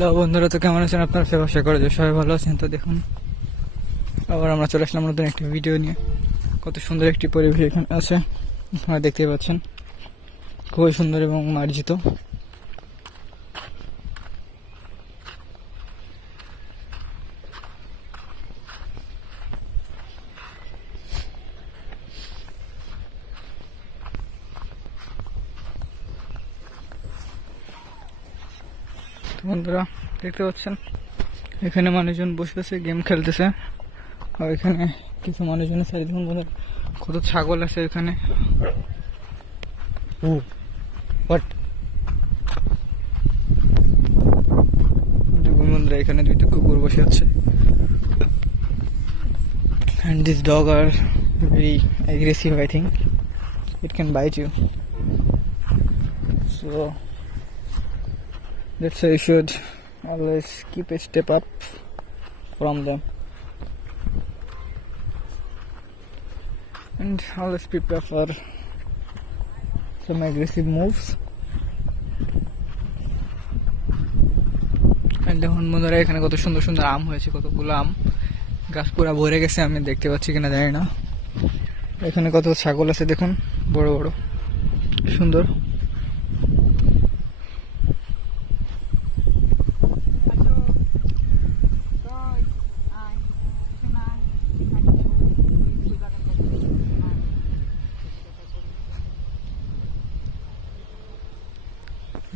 Hello বন্ধুরা, তো কেমন আছেন আপনারা? সবাই আশা করে যে সবাই ভালো আছেন। তো দেখুন, আবার আমরা চলে আসলাম নতুন একটি ভিডিও নিয়ে। কত সুন্দর একটি পরিবেশ এখানে আছে, আপনারা দেখতে পাচ্ছেন, খুবই সুন্দর এবং মার্জিত। তো বন্ধুরা দেখতে পাচ্ছেন, এখানে মানুষজন বসে আছে, গেম খেলতেছে। আর এখানে কিছু মানুষজনের সাইড দেখুন বন্ধুরা, কত ছাগল আছে এখানে। দেখুন বন্ধুরা, এখানে দুইটা কুকুর বসে আছে। And these dogs are very aggressive, I think. It can bite you. So that's why you should always keep a step up from them. And always prepare for some aggressive moves. And দেখুন বন্ধুরা, এখানে কত সুন্দর সুন্দর আম হয়েছে, কতগুলো আম, গাছ পুরা ভরে গেছে। আমি দেখতে পাচ্ছি কিনা জানি না। এখানে কত ছাগল আছে দেখুন, বড় বড়, সুন্দর।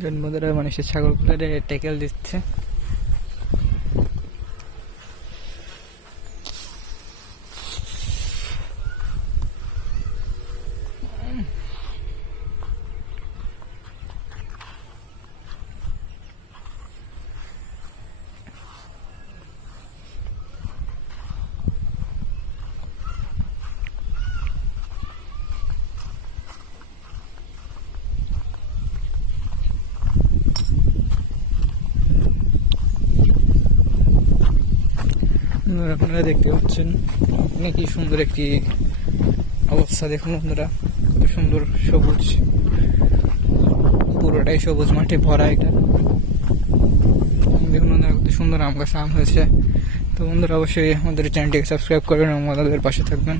জন্মদারা মানুষের ছাগলগুলো টেকেল দিচ্ছে। আপনারা দেখতে পাচ্ছেন অনেকই সুন্দর একটি অবস্থা। দেখুন বন্ধুরা, কত সুন্দর সবুজ, পুরোটাই সবুজ মাঠে ভরা এটা। দেখুন বন্ধুরা, কত সুন্দর আম গাছে আম হয়েছে। তো বন্ধুরা অবশ্যই আমাদের চ্যানেলটিকে সাবস্ক্রাইব করবেন এবং আমাদের পাশে থাকবেন।